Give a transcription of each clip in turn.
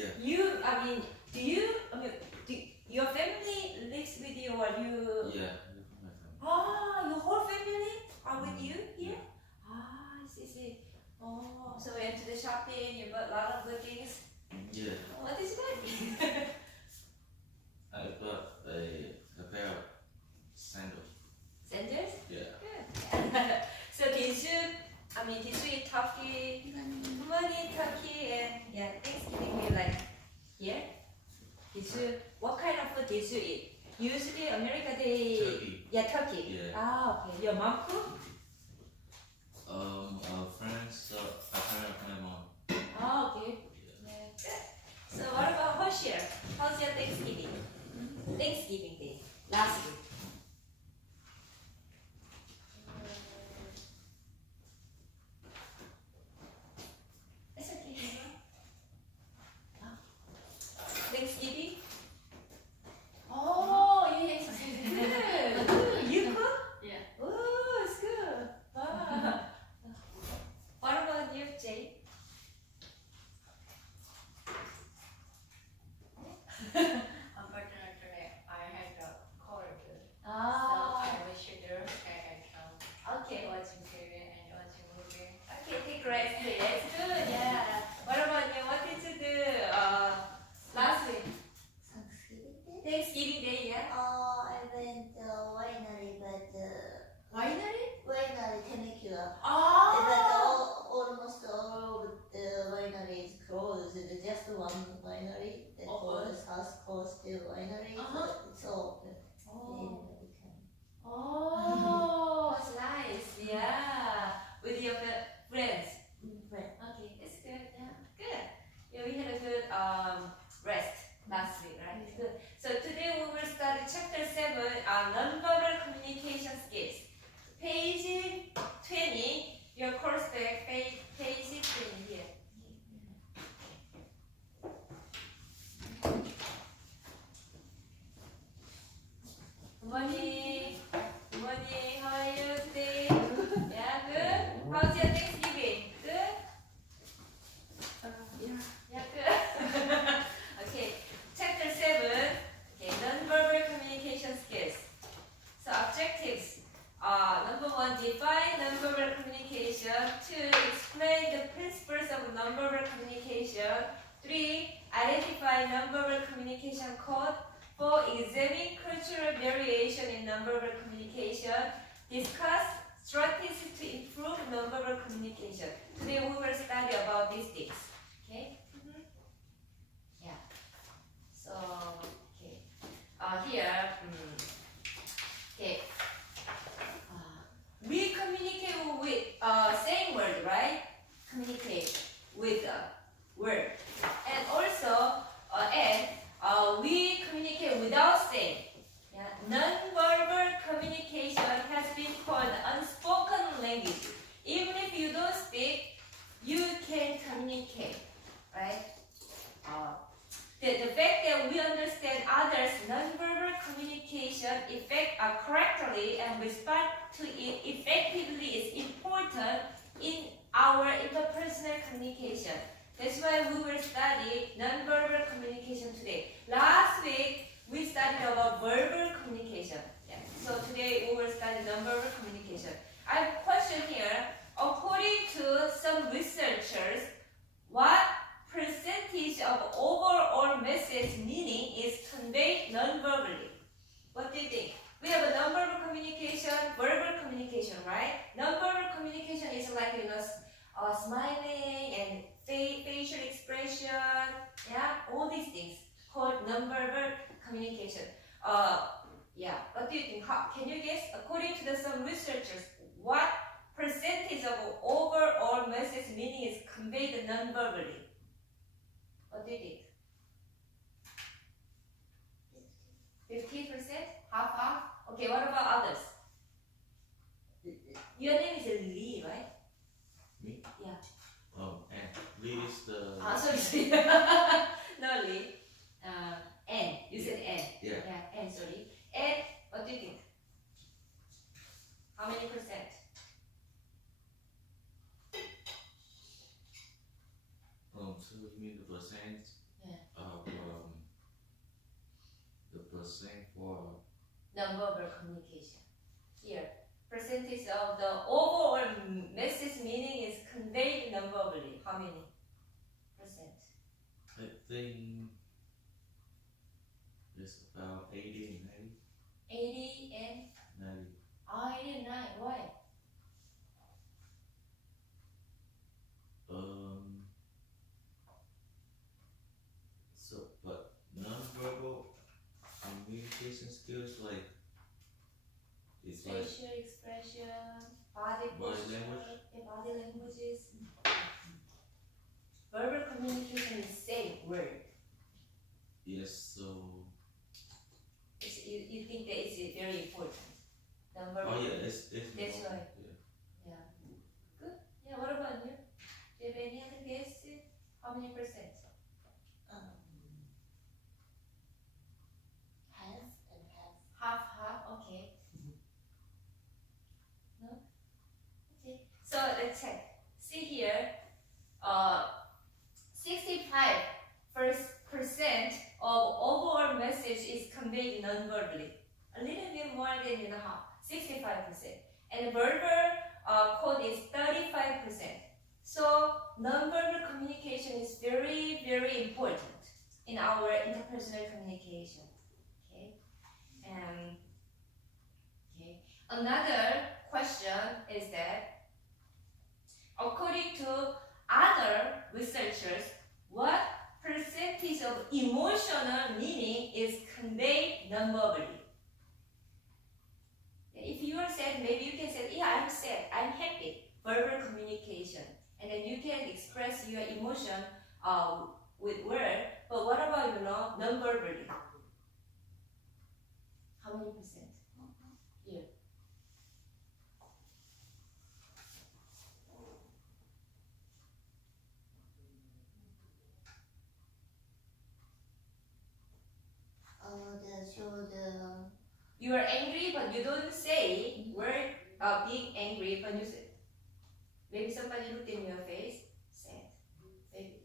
Yeah. I mean, your family lives with you or you? Yeah, live with my family. Ah, your whole family are with you here? Yeah. Ah, I see. Oh, so we went to the shopping, you bought a lot of good things. Yeah. What is that? I bought a pair of sandals. Sandals? Yeah. Good. So did you eat turkey? Money, turkey, and yeah, Thanksgiving you like here? What kind of food did you eat? Usually America they Turkey. Yeah, turkey. Yeah. Ah, okay. Your mom cook? Friends, a friend of my mom. Ah, okay. Yeah. Yeah. Good. So what about what's your how's your Thanksgiving? Thanksgiving day last week. It's okay. Thanksgiving? Oh, yes, good. You cook? Yeah. Oh, it's good. Wow. What about you, Jay? Unfortunately, I had a cold, so Ah, I was sugar at home, okay. watching TV and watching movie. Okay, take rest. That's good. Yeah. What about you? What did you do last week? Thanksgiving Day? Thanksgiving Day, yeah. I went winery, but Winery? Temecula. But Ah. almost all of the wineries closed. Just one winery, that was South Coast Winery. So it's open. Anybody can. Oh, it's nice. Yeah. With your friends. Right. Okay, it's good. Yeah, good. Yeah, we had a good rest last week, right? Good. So today we will study chapter 7 on nonverbal communication skills. Page 20, your course back, page 20 here. Good morning. Good morning. How are you today? Yeah, good. How's your Thanksgiving? Good? Yeah, good. Okay, chapter 7. Okay, nonverbal communication skills. So objectives. Number 1, define nonverbal communication. 2, explain the principles of nonverbal communication. 3, identify nonverbal communication code. 4, examine cultural variation in nonverbal communication. Discuss strategies to improve nonverbal communication. Today we will study about these things. Okay? Yeah. So, okay. Here, okay. We communicate with same word, right? Communicate with a word. And also, we communicate without saying. Yeah. Non-verbal communication has been called unspoken language. Even if you don't speak, you can communicate, right? The fact that we understand others' nonverbal communication correctly and respond to it effectively is important in our interpersonal communication. That's why we will study nonverbal communication today. Last week we studied about verbal communication. Yeah. So today we will study nonverbal communication. I have a question here. According to some researchers, what percentage of overall message meaning is conveyed non-verbally? What do you think? We have a non-verbal communication, verbal communication, right? Non-verbal communication is like smiling and facial expression, yeah, all these things called non-verbal communication. Yeah. What do you think? Can you guess? According to some researchers, what percentage of overall message meaning is conveyed non-verbally? What do you think? 50%? Half? Okay, what about others? Your name is Lee, right? Me? Yeah. And Lee is the. Sorry. No, Lee. N. You said N. Yeah. Yeah, N, sorry. N, what do you think? How many percent? So you mean the percent? Yeah. same for nonverbal communication. Here, percentage of the overall message meaning is conveyed nonverbally. How many percent? I think it's about 80 and 90. 80 and 90. 89. Why? So but non-verbal communication skills like it's like Facial expression, body Body posture, language? yeah, body languages. Verbal communication is same word. yes, so You think that it's very important. Nonverbal. oh yeah, it's That's more- why. yeah. Good. Yeah. What about you? Do you have any other guess? How many percent? Half and half. Half. Okay. No. Okay. So let's check. See here. 65% of overall message is conveyed non-verbally. A little bit more than half. 65%. And verbal code is 35%. So non-verbal communication is very, very important in our interpersonal communication. Okay. Okay. Another question is that according to other researchers, what percentage of emotional meaning is conveyed non-verbally? If you are sad, maybe you can say, yeah, I'm sad, I'm happy. Verbal communication. And then you can express your emotion with word. But what about, non-verbally? How many percent? Here. You are angry, but you don't say word being angry, but you say, maybe somebody looked in your face, sad. Maybe.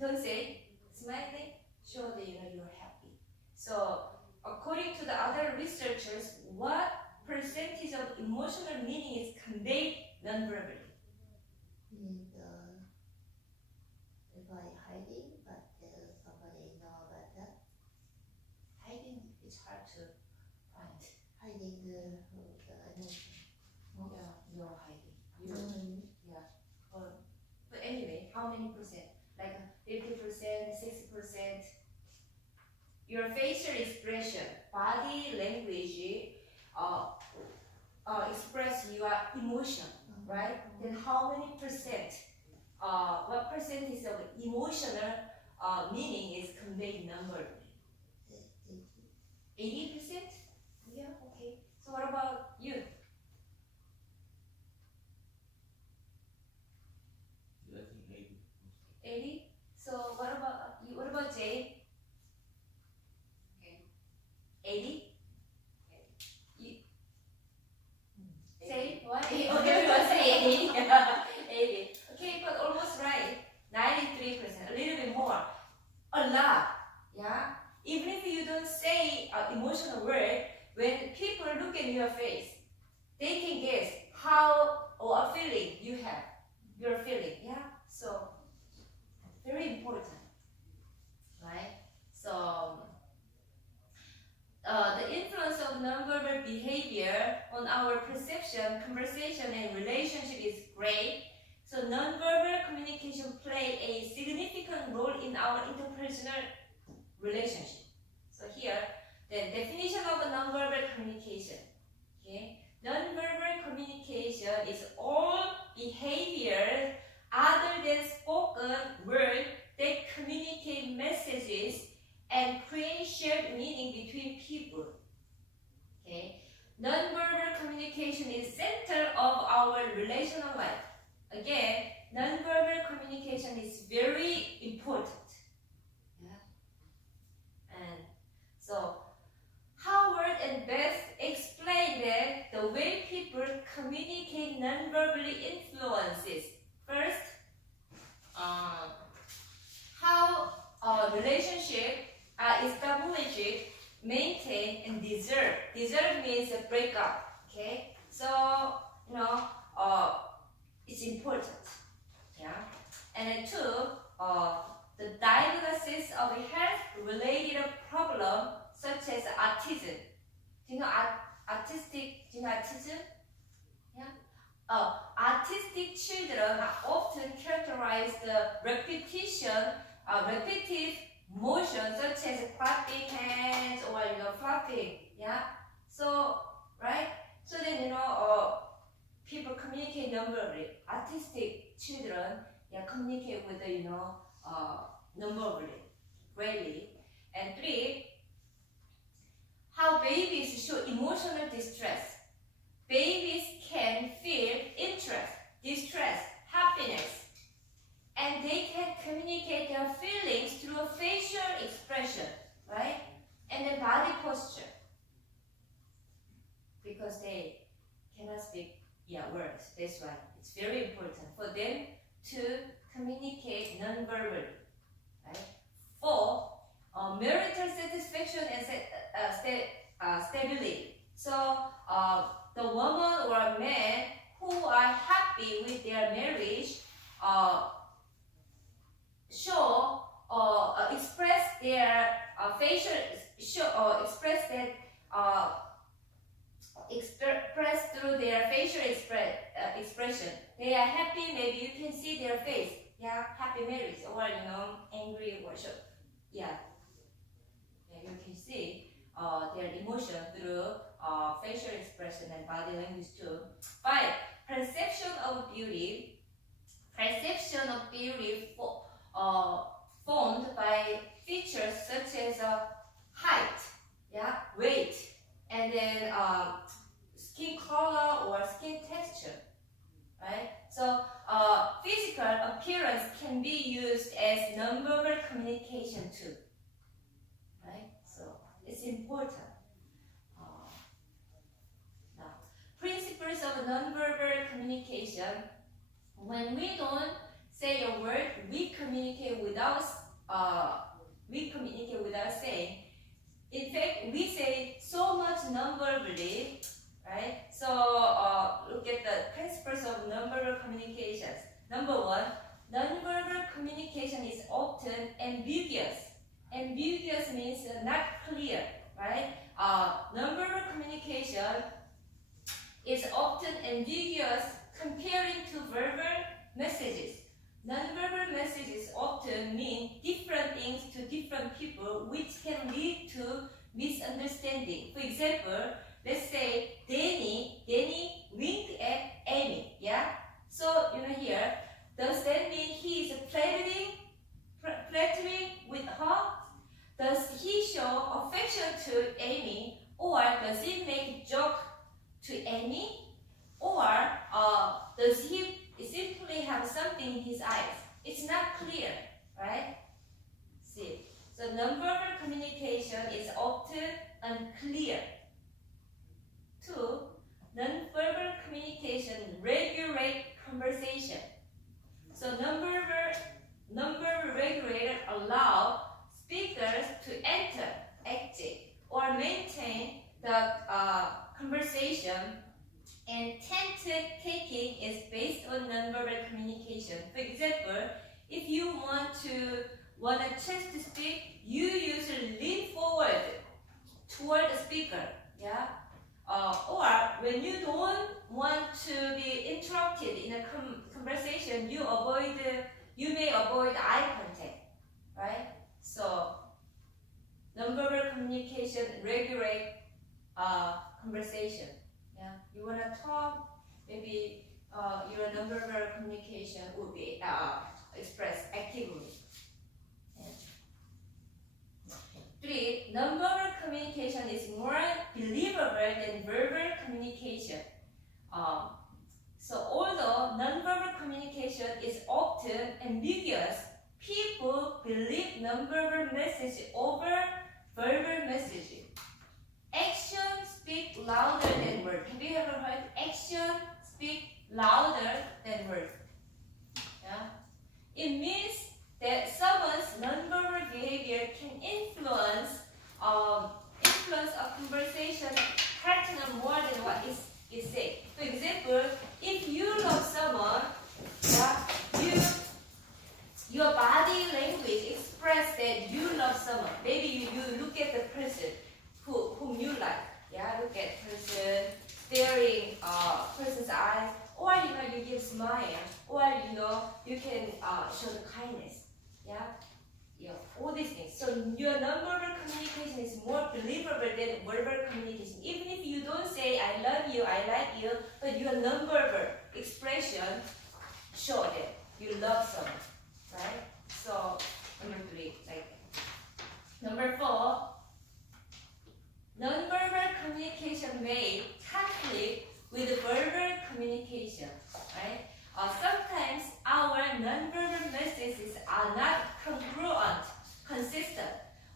Don't say smiling, show that you're happy. So according to the other researchers, what percentage of emotional meaning is conveyed non-verbally? By hiding, but somebody know about that. Hiding is hard to find. Hiding the emotion. Yeah, you're hiding. But anyway, how many percent? Like 50%, 60%? Your facial expression, body language, express your emotion, right? Then how many percent? What percentage of emotional meaning is conveyed non-verbally? 80%? Yeah, okay. So what about you? Yeah, I think 80. 80? So what about you? What about Jay? Okay. 80? You say what? Okay, everyone say 80. 80. Okay, but almost right. 93%, a little bit more. A lot. Yeah? Even if you don't say an emotional word, when people look at your face, they can guess how or a feeling you have. Your feeling, yeah? So, very important. Right? So, the influence of nonverbal behavior on our perception, conversation, and relationship is great. So nonverbal communication play a significant role in our interpersonal relationship. So here, the definition of a nonverbal communication. Okay, nonverbal communication is all behavior other than spoken word that communicate messages and create shared meaning between people. Okay, nonverbal communication is center of our relational life. Again, nonverbal communication is very important. Yeah. And so, Howard and Beth explain that the way people communicate nonverbally influences first, how a relationship are established maintain, and deserve. Deserve means a breakup. Okay, so it's important. Yeah, and then two, the diagnosis of a health-related problem such as autism. Do you know autistic? Do you know autism? Yeah. Autistic children are often characterized repetitive motion such as clapping hands or flapping. Yeah. So right. So then people communicate non-verbally. Autistic children communicate with non-verbally, rarely. And three, how babies show emotional distress. Babies can feel interest, distress, happiness, and they can communicate their feelings through a facial expression, right? And then body posture, because they cannot speak words. That's why it's very important for them to communicate non-verbally, right? Four, marital satisfaction and stability. So the woman or man who are happy with their marriage express their facial express through their facial expression. They are happy, maybe you can see their face. Yeah, happy marriage, or angry or you can see their emotion through facial expression and body language too. 5. Perception of beauty. Perception of beauty formed by features such as height, weight, and then skin color or skin texture, right? So physical appearance can be used as non-verbal communication too, right? So it's important. Now, principles of non-verbal communication. When we don't say a word, we communicate without saying. In fact, we say so much non-verbally, right? So look at the principles of non-verbal communications. Number one, non-verbal communication is often ambiguous. Ambiguous means not clear, right? Non-verbal communication is often ambiguous comparing to verbal messages. Non-verbal messages often mean different things to different people, which can lead to misunderstanding. For example, let's say Danny winked at Amy. Yeah. So here, does that mean he is flattering with her? Does he show affection to Amy, or does he make joke to Amy, or does he simply have something in his eyes? It's not clear, right? See, so nonverbal communication is often unclear. 2. Nonverbal communication regulate conversation. So nonverbal regulator allow speakers to enter, exit, or maintain the conversation, and taking is based on nonverbal communication. For example, if you want a chance to speak, you usually lean forward toward the speaker, or when you don't want to be interrupted in a conversation, you may avoid eye contact, right? So nonverbal communication regulate conversation. You wanna talk, maybe your nonverbal communication would be expressed actively. 3. Nonverbal communication is more believable than verbal communication. So although nonverbal communication is often ambiguous, people believe nonverbal message over verbal messaging. Action speak louder than words. Have you ever heard action speak louder than words? It means that someone's nonverbal behavior can influence someone. Maybe you look at the person whom you like. Yeah, look at person, staring person's eyes, or you give smile, or you can show the kindness. Yeah, all these things. So your nonverbal communication is more believable than verbal communication. Even if you don't say I love you, I like you, but your nonverbal expression show that you love someone, right? So number 3, like that. Number 4, nonverbal communication may conflict with verbal communication, right? Sometimes our nonverbal messages are not congruent, consistent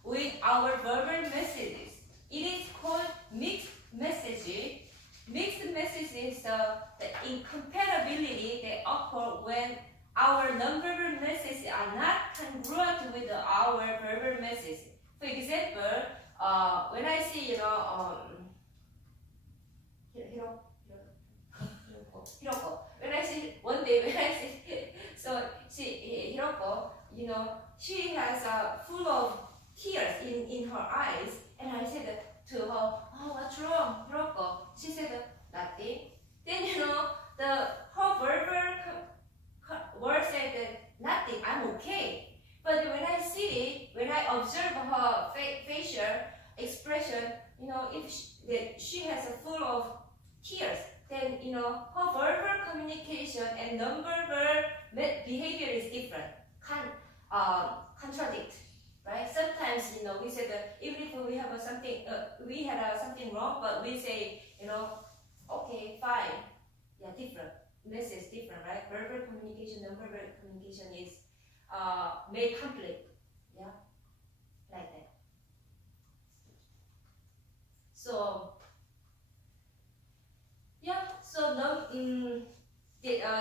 with our verbal messages. It is called mixed messaging. Mixed message is the incompatibility that occurs when our nonverbal messages are not congruent with our verbal message. For example, when I say, Hiroko. When I say one day, so Hiroko, she has full of tears in her eyes, and I said to her, "Oh, what's wrong, Hiroko?" She said, "Nothing." Then her verbal word said that nothing. I'm okay. But when I see it, when I observe her facial expression, if she has a full of tears, then her verbal communication and nonverbal behavior is different, contradict, right? Sometimes we say that even if we have we had something wrong, but we say okay, fine, yeah, different message, different, right? Verbal communication, nonverbal communication is may conflict, yeah, like that. So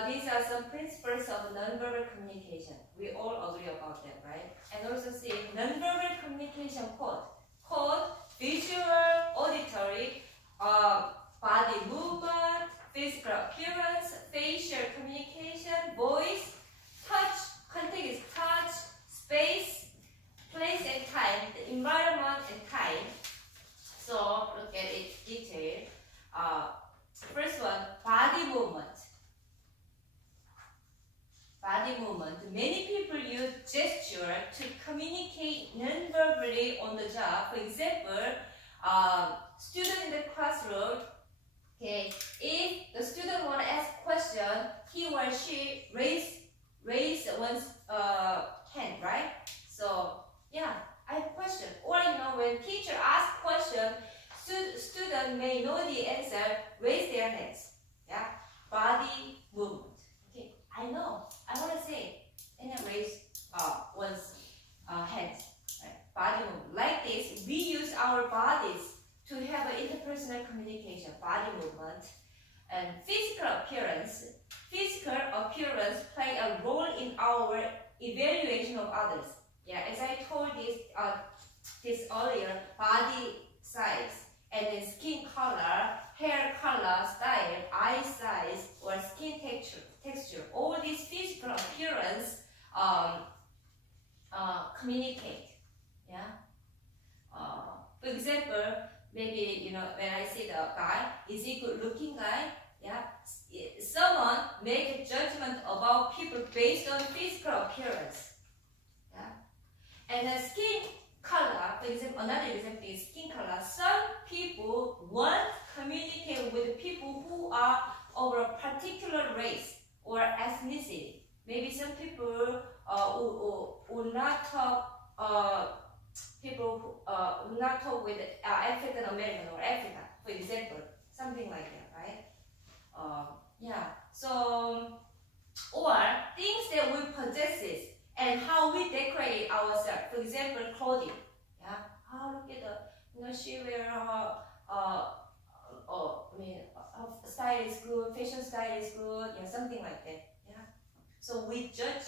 these are some principles of nonverbal communication. We all agree about that, right? And also see nonverbal communication code, visual, auditory, body movement, physical appearance, facial communication, voice, touch, context is touch, space, place and time, the environment and time. So look at it detail. First one, body movement. Body movement. Many people use gesture to communicate non-verbally on the job. For example, student in the classroom. Okay, if the student want to ask question, he or she raise one's hand, right? So yeah, I have question. Or when teacher asks question, student may know the answer, raise their hands. Yeah, body movement. Okay, I know, I want to say, and then raise one's hands. Right? Body movement. Like this, we use our bodies to have an interpersonal communication. Body movement and physical appearance. Physical appearance play a role in our evaluation of others. Yeah, as I told this earlier, body size and then skin color, hair color, style, eye size, or skin texture. All these physical appearance communicate. Yeah. For example, maybe when I see the guy, is he good looking guy? Yeah. Someone make a judgment about people based on physical appearance. Yeah. And the skin color, for example, another example is skin color. Some people want to communicate with people who are of a particular race or ethnicity. Maybe some people will not talk. People will not talk with African American or Africa, for example, something like that, right? Yeah. So, or things that we possess and how we decorate ourselves. For example, clothing. Yeah. Look at she wear her style is good, fashion style is good, something like that. Yeah. So we judge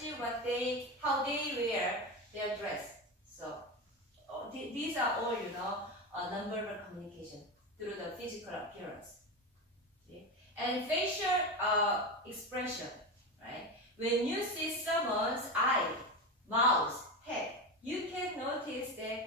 how they wear their dress. So these are all nonverbal communication through the physical appearance. Okay? And facial expression, right? When you see someone's eye, mouth, head, you can notice that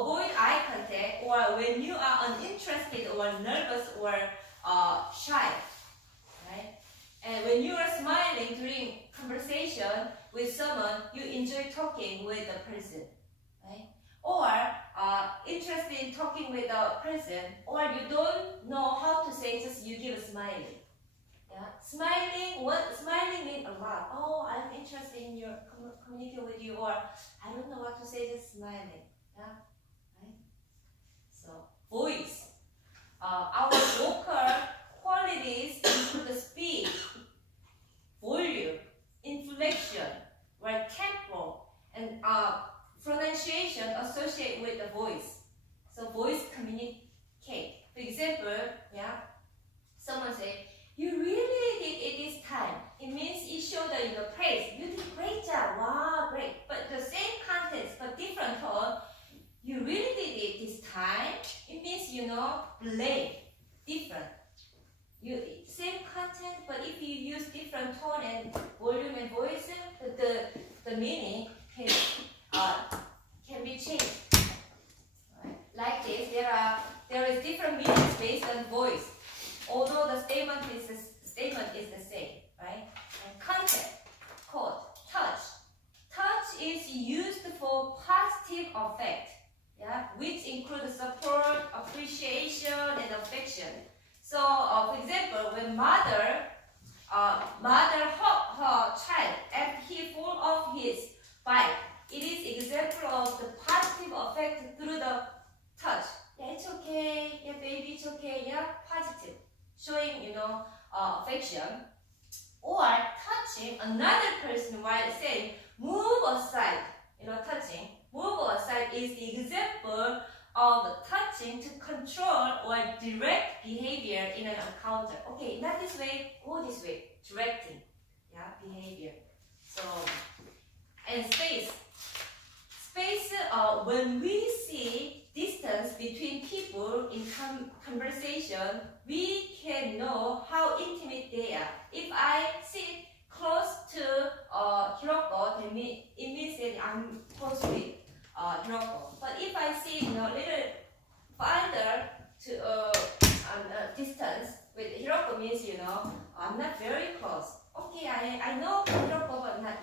avoid eye contact, or when you are uninterested or nervous or shy, right? And when you are smiling during conversation with someone, you enjoy talking with the person, right? Or interested in talking with a person, or you don't know how to say, just you give a smiley. Yeah, smiling means a lot. Oh, I'm interested in your communicate with you, or I don't know what to say, just smiling. Yeah, right. So voice. Our vocal qualities include the speed, volume, inflection, or tempo, and pronunciation associated with the voice. So voice communicate. For example, yeah, someone say, "You really did it this time." It means it shows that you praise. You did great job. Wow, great. But the same contents but different tone. You really did it this time. It means blame, different. You same content, but if you use different tone and volume and voice, the meaning can be changed. Right? Like this, there is different meanings based on voice, although the statement is the same, right? And content, code, touch. Touch is used for positive effect, yeah, which includes support, appreciation, and affection. So, for example, when mother hug her child and he fall off his bike, it is example of the positive effect through the touch. Yeah, it's okay. Yeah, baby, it's okay. Yeah, positive, showing affection. Or touching another person while saying move aside. Touching, move aside is the example of touching to control or direct behavior in an encounter. Okay, not this way, go this way. Directing, yeah, behavior. So, and space. Space, when we see distance between people in conversation, we can know how intimate they are. If I sit close to Hiroko, then it means that I'm close with Hiroko. But if I sit a little farther to distance with Hiroko, means I'm not very close. Okay, I know Hiroko, but not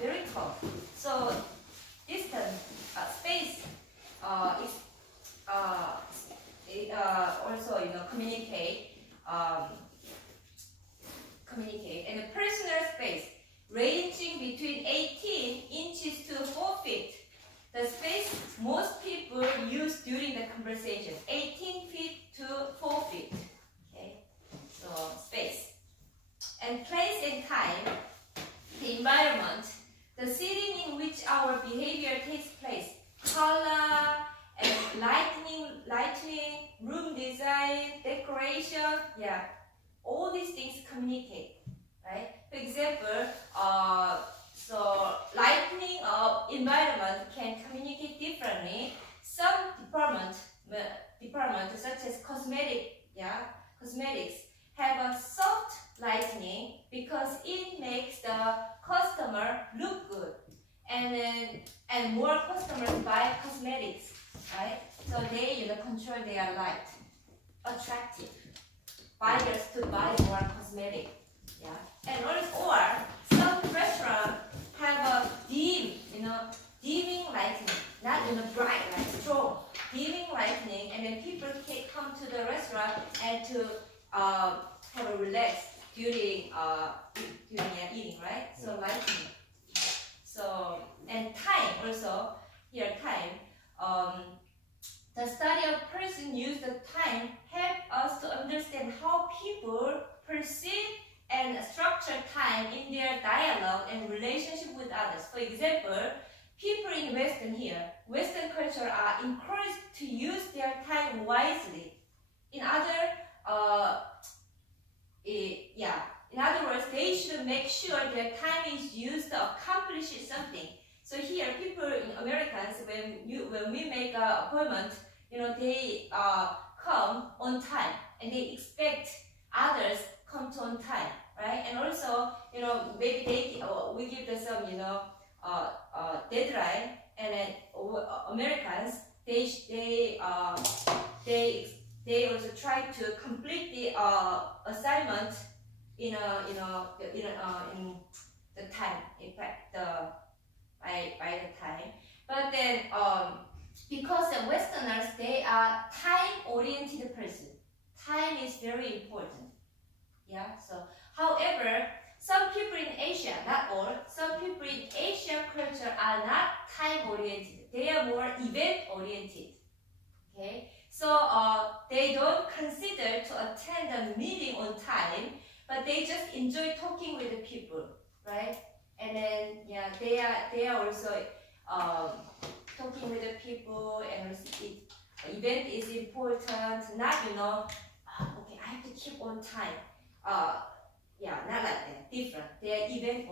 very close. So distance, space is also communicate. And the personal space ranging between 18 inches to 4 feet. The space most people use during the conversation, 18 feet to 4 feet. Okay, so space. And place and time, the environment, the setting in which our behavior takes place, color and lighting, room design, decoration, yeah, all these things communicate, right? For example, so lighting of environment can communicate differently. Some department such as cosmetics have a soft lighting because it makes the customer look good, and more customers buy cosmetics, right? So they control their light, attractive buyers to buy more cosmetic, yeah. And also, or some restaurant have a dimming lighting, not bright light, strong dimming lighting, and then people can come to the restaurant and to have a relax during eating, right? So lighting. So and time also here time. The study of person use the time help us to understand how people perceive and structure time in their dialogue and relationship with others. For example, people in Western culture are encouraged to use their time wisely. In other words, they should make sure their time is used to accomplish something. So here, people in Americans, when we make an appointment, they come on time, and they expect others come to on time, right? And also, maybe we give them some, deadline, and then Americans then because the Westerners, they are time-oriented person. Time is very important. Yeah. So, however, some people in Asia, not all, some people in Asian culture are not time-oriented. They are more event-oriented. Okay. So they don't consider to attend a meeting on time, but they just enjoy talking with the people, right? And then yeah, they are also talking with the people, and also event is important. Not okay, I have to keep on time. Yeah, not like that. Different. They are event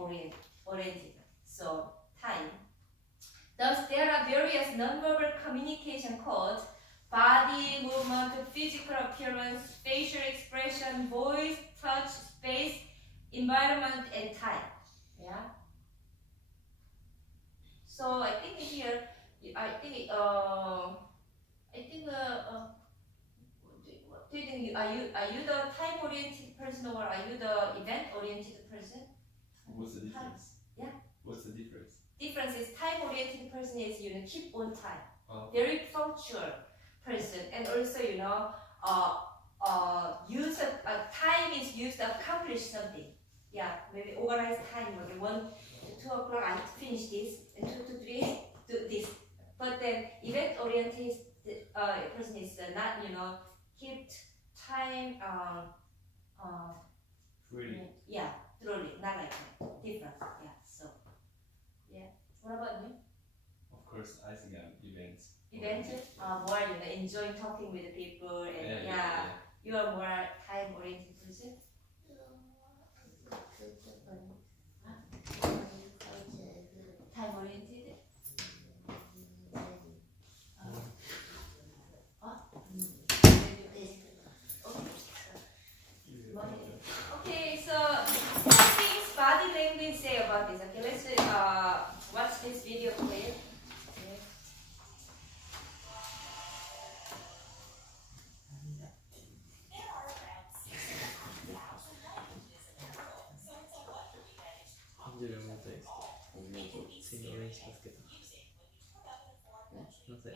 oriented. So time. Thus, there are various nonverbal communication codes: body movement, physical appearance, facial expression, voice, touch, space, environment, and time. Yeah. So I think here, do you think are you the time oriented person, or are you the event oriented person? What's the difference? Yeah. What's the difference? Difference is time oriented person is keep on time, Oh. very punctual person, and also use time is used to accomplish something. Yeah, maybe organize time. Maybe 1 to 2 o'clock I have to finish this, and 2 to 3 do this. But then event oriented person is not keep time Really? yeah, truly not like that. Different. Yeah. So yeah. What about you? Of course, I think I'm events. Event, more enjoying talking with the people, and Yeah. you are more time oriented person. Time oriented. Okay, so what things body language say about this? Okay, let's watch this video please. Okay. 한줄 영어도 있어. 오늘도 생일을 시켰겠다. 나서였다.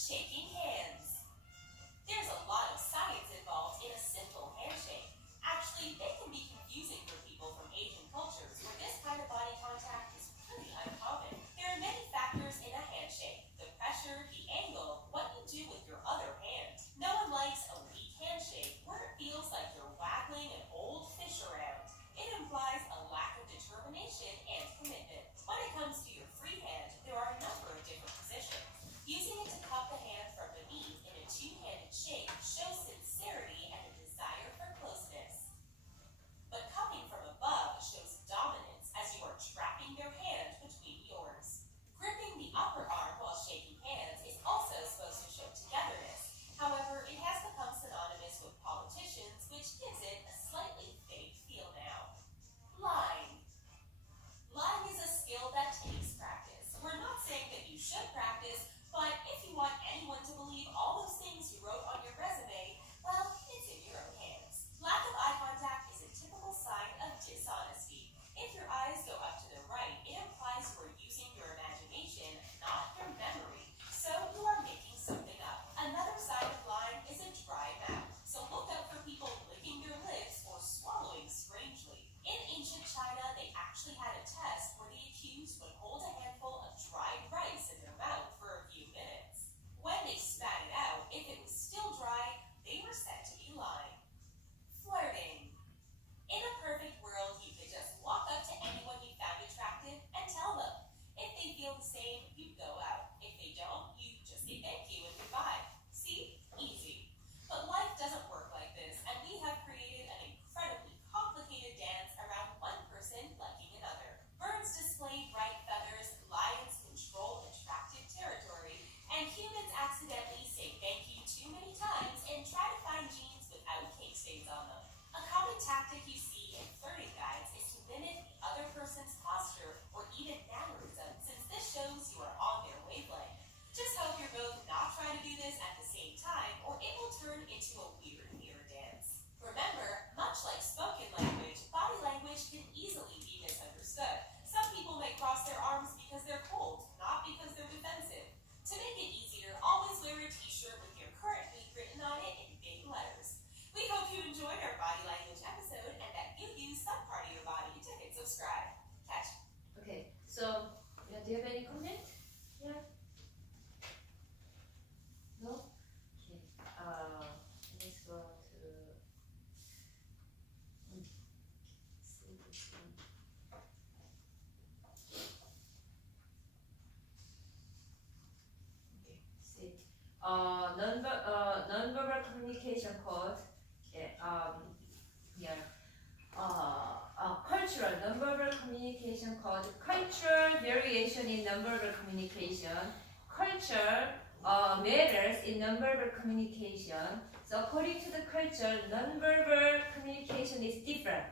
Shaking hands. There's a lot of science involved in a simple handshake. Actually, they can be confusing for people from Asian cultures where this kind of body contact is pretty uncommon. There are many factors in a handshake: the pressure, the angle, what you do with your other hand. No one likes a weak handshake where it feels like you're waggling an old fish around. It implies a lack of determination and commitment. When it comes to your free hand, there are a number of different positions. Using it to cup the hand from beneath in a two-handed shake shows sincerity and a desire for closeness. But cupping from above shows dominance as you are trapping their hand between yours. Gripping the upper arm while shaking hands is also supposed to show togetherness. However, it has become synonymous with politicians, which gives it a slightly fake feel now. Lying. Lying is a skill that takes practice. We're not saying that you should practice, but if you want anyone to believe all those things you wrote on your resume, well, it's in your own hands. Lack of eye contact is a typical sign of dishonesty. If your eyes go up to the right, it implies you are using your imagination, not your memory. So you are making something up. Another sign of lying is a dry mouth. So look out for people licking their lips or swallowing strangely. In ancient China, they actually had a test where the accused would hold a handful of dried rice in their mouth for a few minutes. When they spat it out, if it was still dry, they were said to be lying. Flirting. In a perfect world, you could just walk up to anyone you found attractive and tell them. If they feel the same, you go out. If they don't, you just say thank you and goodbye. See? Easy. But life doesn't work like this, and we have created an incredibly complicated dance around one person liking another. Birds display bright feathers, lions control attractive territory, and humans accidentally say thank you too many times and try to find jeans without cake stains on them. A common tactic you see in flirting guides is to mimic the other person's posture or even mannerism, since this shows you are on their wavelength. Just hope you're both not trying to do this at the same time, or it will turn into a weird mirror dance. Remember, much like spoken language, body language can easily be misunderstood. Some people may cross their arms because they're cold, not because they're defensive. To make it easier, always wear a t-shirt with your current week written on it in big letters. We hope you enjoyed our body language episode and that you use some part of your body to hit subscribe. Catch. Okay, so do you have any comment? Yeah. No. Okay. Let's go to. See this one. Okay. See. Nonverbal communication code. Yeah. Yeah. Cultural nonverbal communication called cultural variation in nonverbal communication. Culture matters in nonverbal communication. So according to the culture, nonverbal communication is different.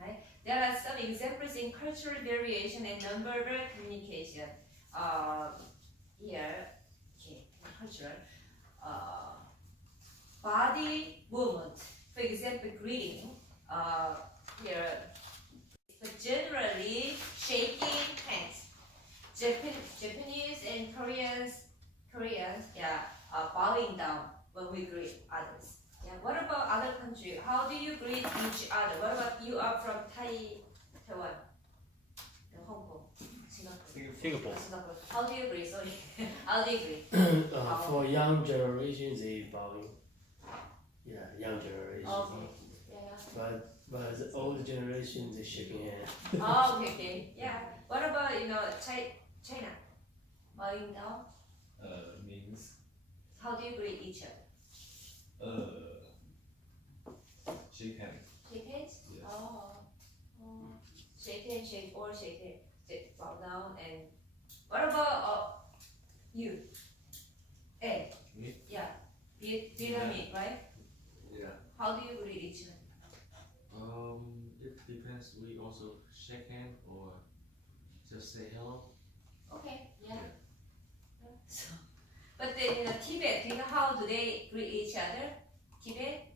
Right? There are some examples in cultural variation and nonverbal communication. Here, okay, cultural. Body movement, for example, greeting. Here, but generally shaking hands. Japanese and Koreans, yeah, bowing down when we greet others. Yeah. What about other countries? How do you greet each other? What about you are from Taiwan, Hong Kong, Singapore. Singapore? How do you greet? Sorry, how do you greet? For young generation, they bowing. Yeah, young generation. Okay. Yeah. But the old generation, they shaking hands. Oh, okay. Yeah. What about China? Bowing down. Means How do you greet each other? shake hand. Shake hands? Yes. Shake hand, shake or shake hand. Bow down and what about you? Ed? Me? Yeah. Vietnamese, right? Yeah. How do you greet each other? It depends. We also shake hand or just say hello. Okay. Yeah. So, but then in Tibet, do you know how do they greet each other? Tibet,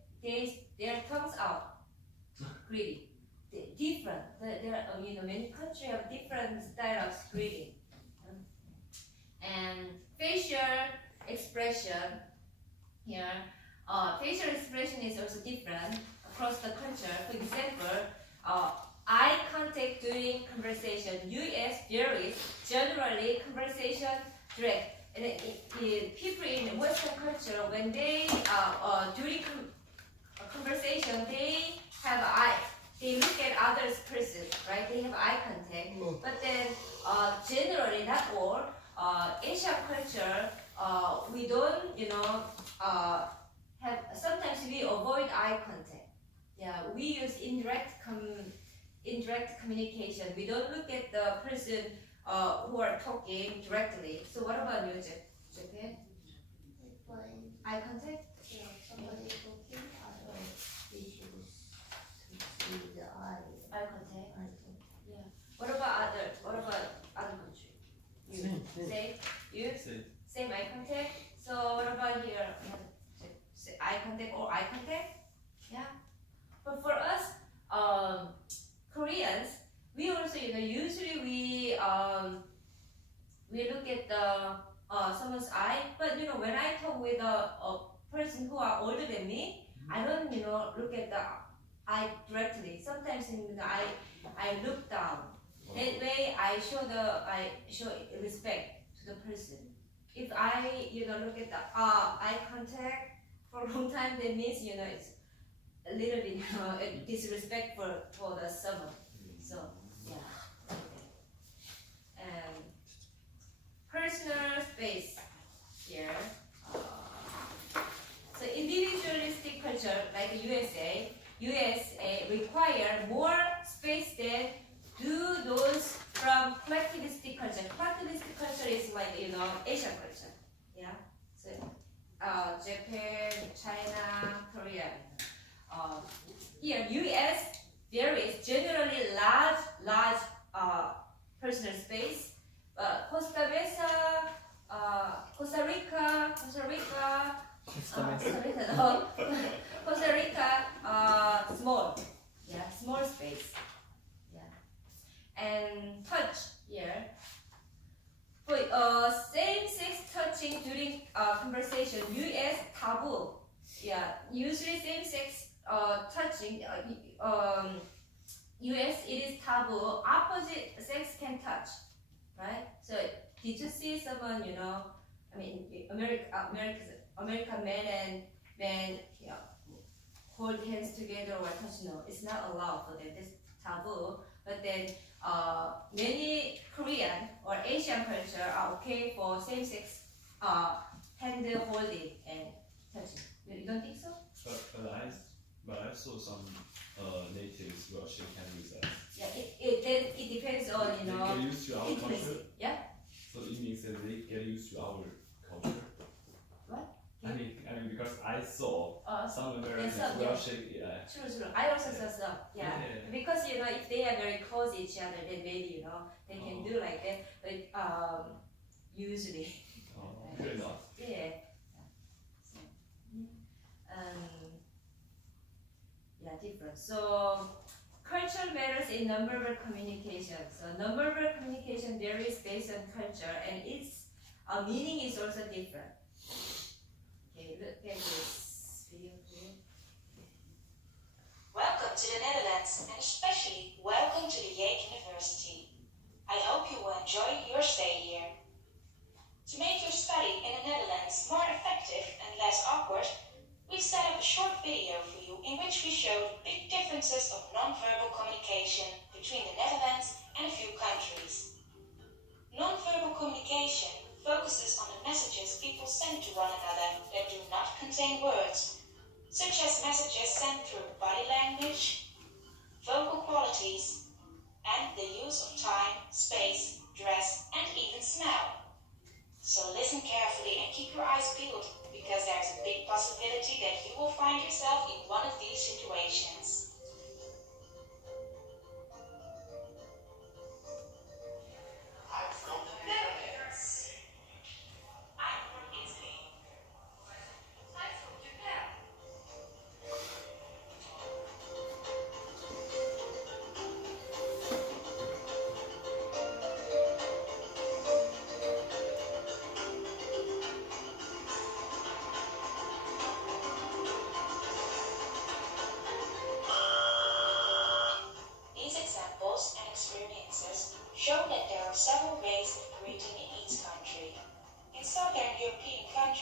their tongues out greeting. Different. There are many countries have different styles of greeting. And facial expression. expression here. Facial expression is also different across the culture. For example, eye contact during conversation. US varies. Generally, conversation direct. And people in Western culture, when they during conversation, they have eye. They look at others person, right? They have eye contact. But then, generally, not all. Asian culture, we don't, have. Sometimes we avoid eye contact. Yeah, we use indirect communication. We don't look at the person who are talking directly. So what about you, Japan? Eye contact? Somebody talking, we should see the eye. Eye contact. Eye contact. What about other country? You Same. You same eye contact. So what about here? Eye contact or eye contact? Yeah. But for us, Koreans, we also usually we look at the someone's eye. But when I talk with a person who are older than me, I don't look at the eye directly. Sometimes I look down. That way I show respect to the person. If I look at the eye contact for a long time, that means it's a little bit disrespectful for the someone. So yeah. And personal space here. So individualistic culture like USA require more space than do those from collectivistic culture. Collectivistic culture is like Asian culture. Yeah. So Japan, China, Korea. Here US there is generally large personal space. Costa Rica, small. Yeah, small space. Yeah. And touch here. For same-sex touching during conversation, US taboo. Yeah, usually same-sex touching. US it is taboo. Opposite sex can touch, right? So did you see someone American men and men hold hands together or touch? No, it's not allowed for them. It's taboo. But then many Korean or Asian culture are okay for same-sex hand holding and touching. You don't think so? But I saw some natives will shake hands with us. Yeah, it depends on They get used to our intimacy. culture. Yeah. So it means that they get used to our culture. What? I mean because I saw some Americans some, will yeah. shake. True. I also saw some. Yeah. Because if they are very close to each other, then maybe they can do like that. But usually. Really not. Yeah. Different. So culture matters in nonverbal communication. So nonverbal communication varies based on culture, and its meaning is also different. Okay, look at this video here. Welcome to the Netherlands, and especially welcome to the Yale University. I hope you will enjoy your stay here. To make your study in the Netherlands more effective and less awkward, we set up a short video for you in which we showed big differences of non-verbal communication between the Netherlands and a few countries. Non-verbal communication focuses on the messages people send to one another that do not contain words, such as messages sent through body language, vocal qualities, and the use of time, space, dress, and even smell. So listen carefully and keep your eyes peeled, because there's a big possibility that you will find yourself in one of these situations. I'm from the Netherlands. I'm from Italy. I'm from Japan.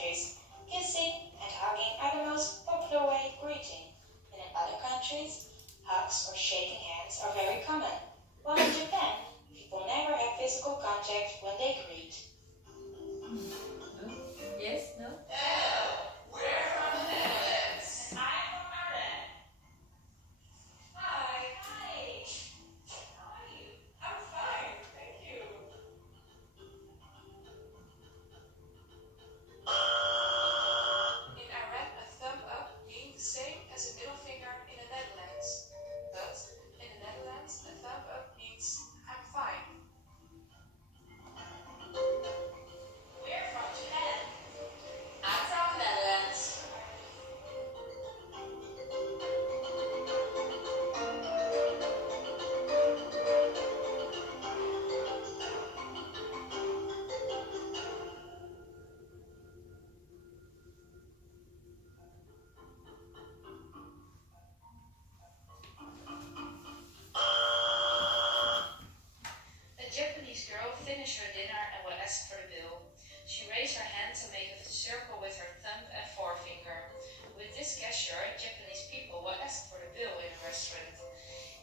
countries, kissing and hugging are the most popular way of greeting, and in other countries, hugs or shaking hands are very common. While in Japan, people never have physical contact when they greet. Yes? No? We're from the Netherlands. I'm from Ireland. Hi. Hi. How are you? I'm fine, thank you. In Iran, a thumb up means the same as a middle finger in the Netherlands. But in the Netherlands, a thumb up means I'm fine. We're from Japan. I'm from the Netherlands. A Japanese girl finished her dinner and was asked for the bill. She raised her hand to make a circle with her thumb and forefinger. With this gesture, Japanese people will ask for the bill in a restaurant.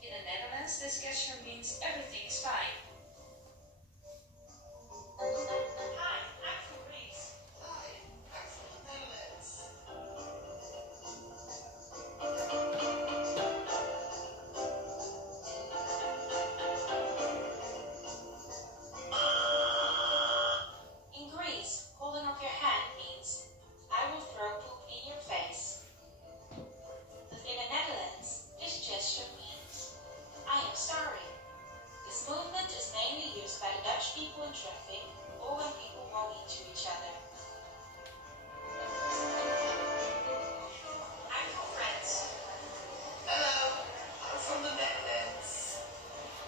In the Netherlands, this gesture means everything is fine. Hi, I'm from Greece. Hi, I'm from the Netherlands. In Greece, holding up your hand means I will throw poop in your face. But in the Netherlands, this gesture means I am sorry. This movement is mainly used by the Dutch people in traffic or when people walk into each other. I'm from France. Hello, I'm from the Netherlands.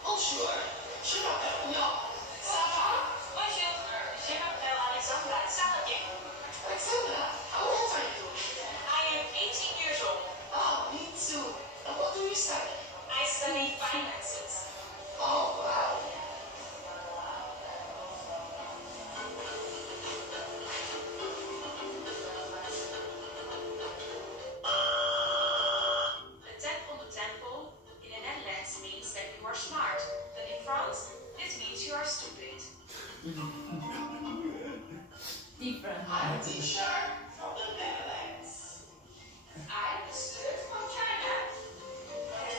Bonjour, je m'appelle Jan. Ça va? Bonjour, je m'appelle Alexandra. Ça va bien? Alexandra, how old are you? I am 18 years old. Oh, me too. And what do you study? I study finances. Oh, wow. A tap on the temple in the Netherlands means that you are smart, but in France, this means you are stupid. Different. I'm a teacher from the Netherlands. I'm a student from China.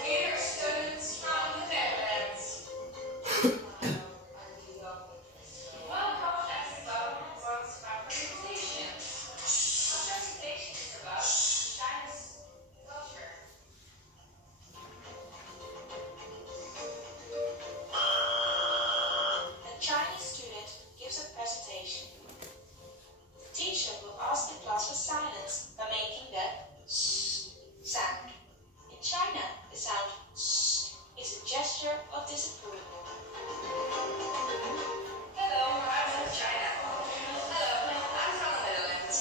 We're students from the Netherlands. Welcome everybody who wants my presentation. My presentation is about China's culture. A Chinese student gives a presentation. The teacher will ask the class for silence by making the s sound. In China, the sound s is a gesture of disapproval. Hello, I'm from China. Hello, I'm from the Netherlands.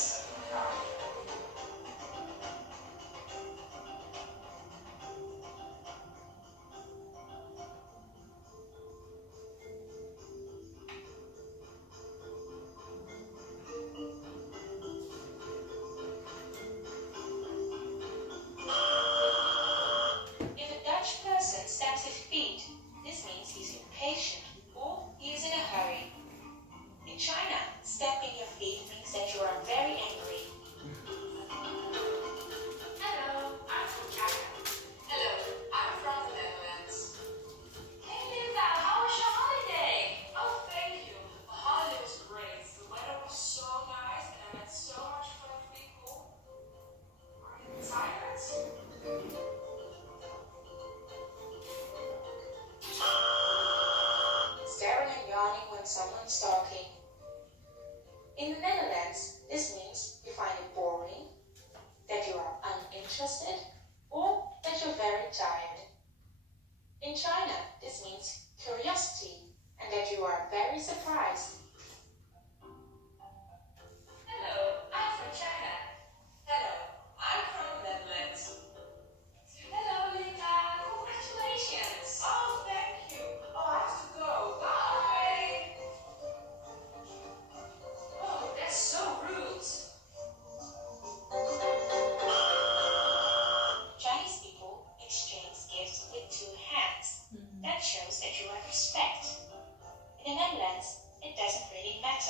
If a Dutch person stamps his feet, this means he's impatient or he is in a hurry. In China, stamping your feet means that you are very angry. Hello, I'm from China. Hello, I'm from the Netherlands. Hey Linda, how was your holiday? Oh, thank you. The holiday was great. The weather was so nice and I met so much fun people. Are you tired? Staring and yawning when someone's talking. In the Netherlands, this means you find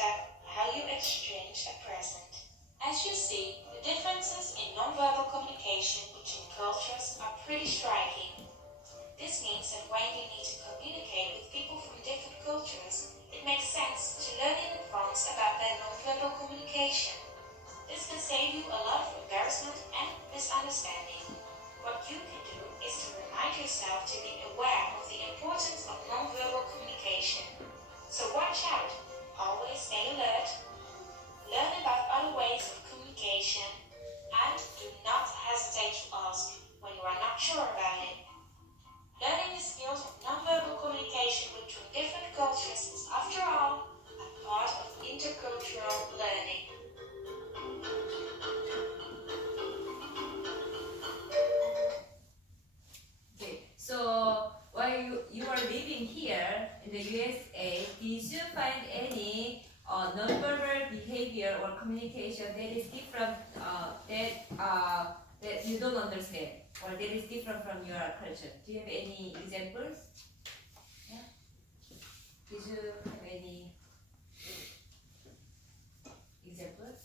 contact, how you exchange at present. As you see, the differences in nonverbal communication between cultures are pretty striking. This means that when you need to communicate with people from different cultures, it makes sense to learn in advance about their nonverbal communication. This can save you a lot of embarrassment and misunderstanding. What you can do is to remind yourself to be aware of the importance of nonverbal communication. So watch out, always stay alert, learn about other ways of communication, and do not hesitate to ask when you are not sure about it. Learning the skills of nonverbal communication between different cultures is, after all, a part of intercultural learning. Okay, so while you are living here in the USA, did you find any nonverbal behavior or communication that is different, that you don't understand, or that is different from your culture? Do you have any examples? Yeah. Did you have any examples?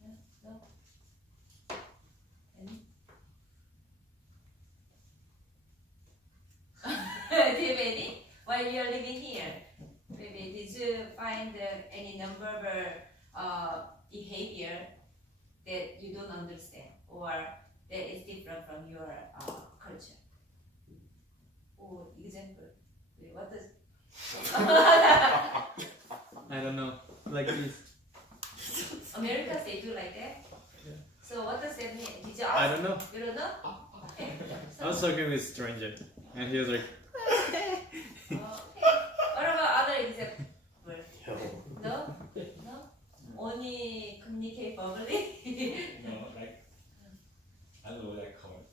Yeah. No. Any? Do you have any? While you are living here, maybe did you find any nonverbal behavior that you don't understand or that is different from your culture? Or example, what does? I don't know. Like this. Americans they do like that. Yeah. So what does that mean? Did you ask? I don't know. You don't know? Okay. I was talking with stranger, and he was like, Okay. What about other example? No? No? Only communicate verbally? No, like I don't know that card.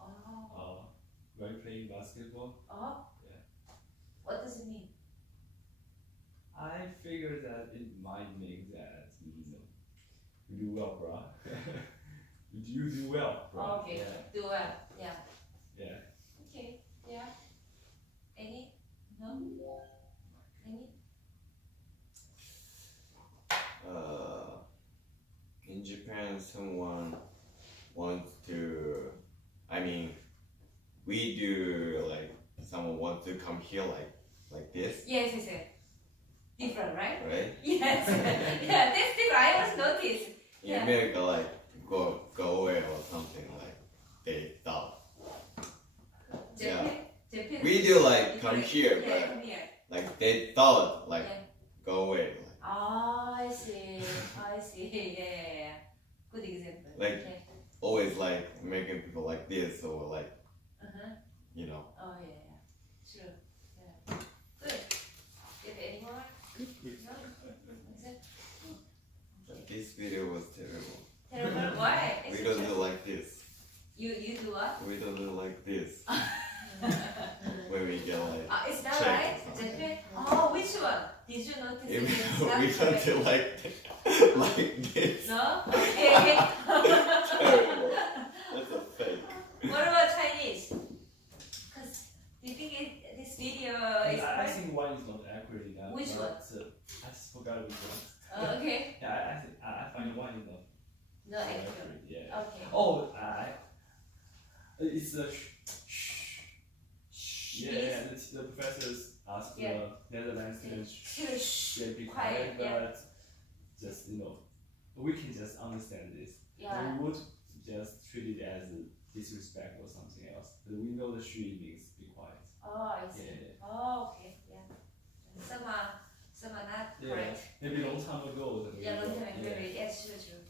Oh. When playing basketball, Oh? Yeah. What does it mean? I figured that it might mean that you do well, bro. You do well, bro. Oh, okay. Yeah. Do well. Yeah. Yeah. Okay. Yeah. Any? No? Any? In Japan, someone wants to, I mean, we do like, someone wants to come here like this, Yes, yes, yes. Different, right? right? Yes. Yeah, that's different. I was noticed. In Yeah. America, like, go away or something, like, they thought. Japan? Japan? We do like, come Different. here, Yeah, but come here. like, they thought, like, Yeah. go away. Like, Ah, I see. I see. Yeah. Good example. Like- Okay. always like making people like this or like, Uh-huh. you know. Oh, yeah. True. Yeah. Good. Do you have any more? No? Is it? This video was terrible. Terrible? Why? It's We don't okay. do like this. You do what? We don't do like this. When we get like, It's not check right? or something. Japan? Oh, which one? Did you notice it? It's not we don't correct. do like this. No? Okay. Terrible. That's a fake. What about Chinese? Because do you think this video is I correct? think one is not accurate enough. Which but, one? I just forgot which one. Okay. Yeah, I think I find one is not No, accurate. Yeah. Okay. Oh, it's a yeah. The professors asked Yeah. the Netherlands students Shh. yeah, be Quiet, quiet, yeah. but just we can just understand this. Yeah. We would just treat it as a disrespect or something else. But we know the shui means be quiet. Oh, I see. Yeah. Oh, okay. Yeah. Some are not Yeah. correct. Maybe long time ago. Yeah, long time ago. Yeah. Yes, true, true.